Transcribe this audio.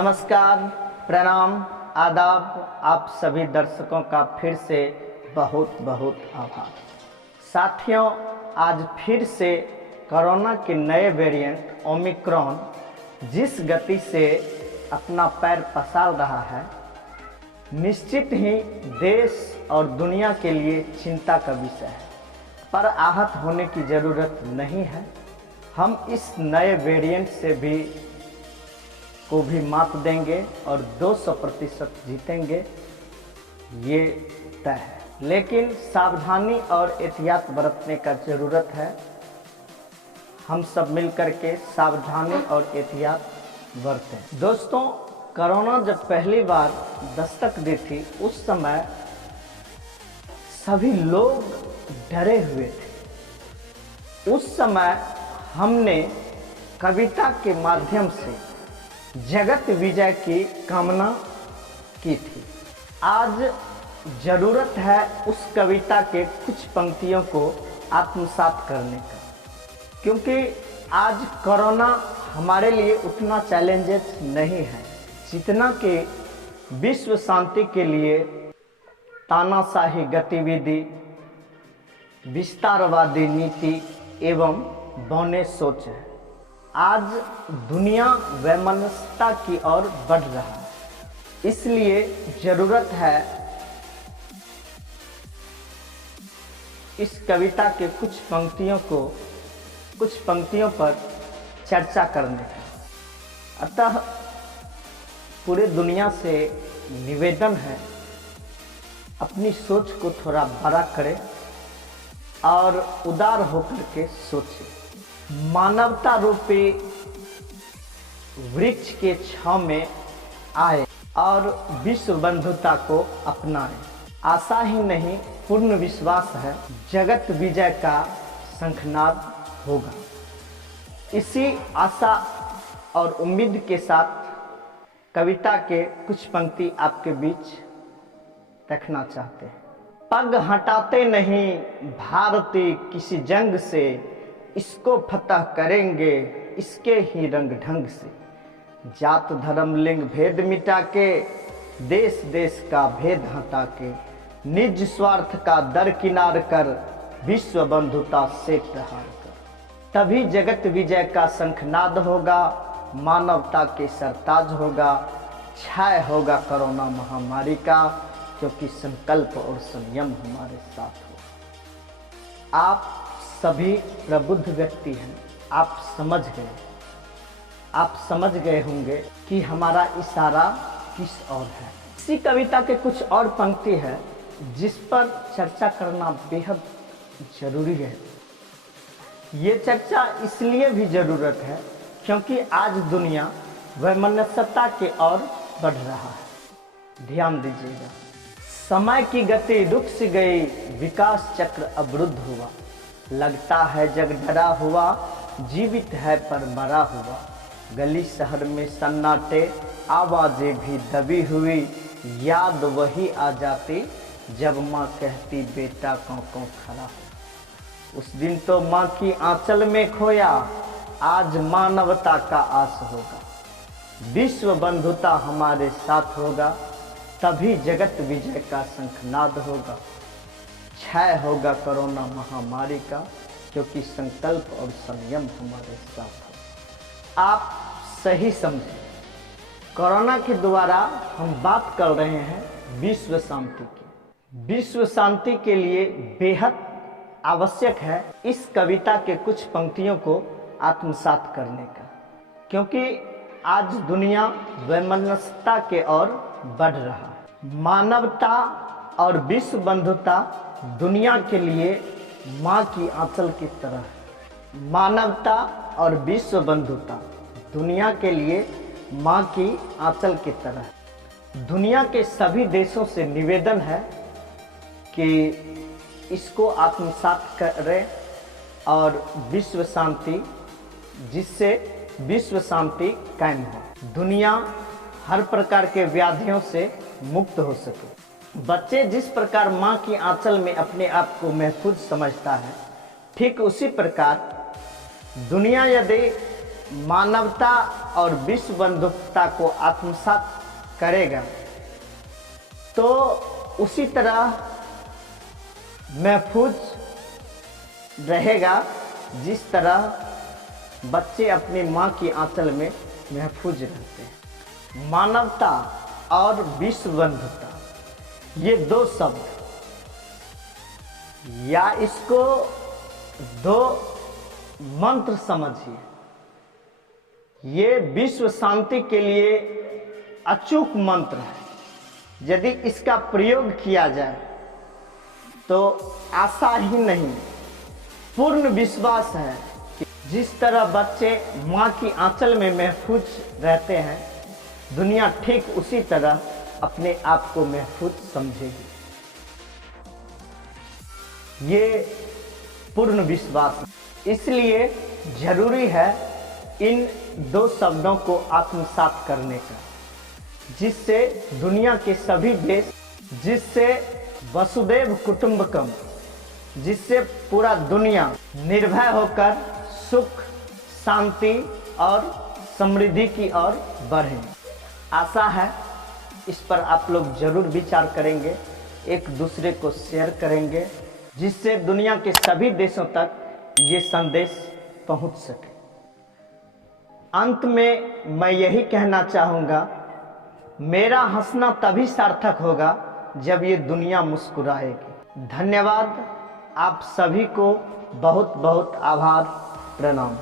नमस्कार, प्रणाम, आदाब। आप सभी दर्शकों का फिर से बहुत बहुत आभार। साथियों, आज फिर से कोरोना के नए वेरिएंट ओमिक्रॉन जिस गति से अपना पैर पसार रहा है, निश्चित ही देश और दुनिया के लिए चिंता का विषय है। पर आहत होने की ज़रूरत नहीं है। हम इस नए वेरिएंट से भी मात देंगे और 200% जीतेंगे, ये तय है। लेकिन सावधानी और एहतियात बरतने का ज़रूरत है। हम सब मिलकर के सावधानी और एहतियात बरतें। दोस्तों, कोरोना जब पहली बार दस्तक दी थी, उस समय सभी लोग डरे हुए थे। उस समय हमने कविता के माध्यम से जगत विजय की कामना की थी। आज ज़रूरत है उस कविता के कुछ पंक्तियों को आत्मसात करने का, क्योंकि आज कोरोना हमारे लिए उतना चैलेंजेस नहीं है जितना कि विश्व शांति के लिए तानाशाही गतिविधि, विस्तारवादी नीति एवं बौने सोच है। आज दुनिया वैमनस्यता की ओर बढ़ रहा है। इसलिए ज़रूरत है इस कविता के कुछ पंक्तियों पर चर्चा करने का। अतः पूरे दुनिया से निवेदन है, अपनी सोच को थोड़ा बड़ा करें और उदार होकर के सोचें। मानवता रूपी वृक्ष के छांव में आए और विश्व बंधुता को अपनाएं। आशा ही नहीं, पूर्ण विश्वास है जगत विजय का शंखनाद होगा। इसी आशा और उम्मीद के साथ कविता के कुछ पंक्ति आपके बीच रखना चाहते हैं। पग हटाते नहीं भारतीय किसी जंग से, इसको फतह करेंगे इसके ही रंग ढंग से। जात धर्म लिंग भेद मिटा के, देश देश का भेद हटा के, निज स्वार्थ का दरकिनार कर, विश्व बंधुता से प्रहार कर। तभी जगत विजय का शंखनाद होगा, मानवता के सरताज होगा, छाया होगा कोरोना महामारी का, क्योंकि संकल्प और संयम हमारे साथ हो। आप सभी प्रबुद्ध व्यक्ति हैं। आप समझ गए होंगे कि हमारा इशारा किस ओर है। इसी कविता के कुछ और पंक्ति है जिस पर चर्चा करना बेहद जरूरी है। ये चर्चा इसलिए भी ज़रूरत है क्योंकि आज दुनिया वैमनस्यता के ओर बढ़ रहा है। ध्यान दीजिएगा। समय की गति रुक सी गई, विकास चक्र अवरुद्ध हुआ। लगता है जग डरा हुआ, जीवित है पर मरा हुआ। गली शहर में सन्नाटे, आवाज़ें भी दबी हुई। याद वही आ जाती जब माँ कहती बेटा कौं खड़ा हो। उस दिन तो माँ की आंचल में खोया, आज मानवता का आस होगा। विश्व बंधुता हमारे साथ होगा, तभी जगत विजय का शंखनाद होगा। क्षय होगा कोरोना महामारी का, क्योंकि संकल्प और संयम हमारे साथ हो। आप सही समझें, कोरोना के द्वारा हम बात कर रहे हैं विश्व शांति की। विश्व शांति के लिए बेहद आवश्यक है इस कविता के कुछ पंक्तियों को आत्मसात करने का, क्योंकि आज दुनिया वैमनस्यता के ओर बढ़ रहा है। मानवता और विश्व बंधुता दुनिया के लिए माँ की आंचल की तरह है। मानवता और विश्व बंधुता दुनिया के लिए माँ की आंचल की तरह है। दुनिया के सभी देशों से निवेदन है कि इसको आत्मसात करें और विश्व शांति, जिससे विश्व शांति कायम हो, दुनिया हर प्रकार के व्याधियों से मुक्त हो सके। बच्चे जिस प्रकार माँ की आंचल में अपने आप को महफूज समझता है, ठीक उसी प्रकार दुनिया यदि मानवता और विश्व बंधुता को आत्मसात करेगा तो उसी तरह महफूज रहेगा जिस तरह बच्चे अपनी माँ की आंचल में महफूज रहते हैं। मानवता और विश्व बंधुता, ये दो शब्द, या इसको दो मंत्र समझिए। ये विश्व शांति के लिए अचूक मंत्र है। यदि इसका प्रयोग किया जाए तो आशा ही नहीं, पूर्ण विश्वास है कि जिस तरह बच्चे माँ की आंचल में महफूज रहते हैं, दुनिया ठीक उसी तरह अपने आप को महफूज समझेगी। ये पूर्ण विश्वास, इसलिए जरूरी है इन दो शब्दों को आत्मसात करने का, जिससे दुनिया के सभी देश, जिससे वसुदेव कुटुंबकम, जिससे पूरा दुनिया निर्भय होकर सुख, शांति और समृद्धि की ओर बढ़े। आशा है इस पर आप लोग जरूर विचार करेंगे, एक दूसरे को शेयर करेंगे, जिससे दुनिया के सभी देशों तक ये संदेश पहुंच सके। अंत में मैं यही कहना चाहूँगा, मेरा हंसना तभी सार्थक होगा जब ये दुनिया मुस्कुराएगी। धन्यवाद, आप सभी को बहुत बहुत आभार, प्रणाम।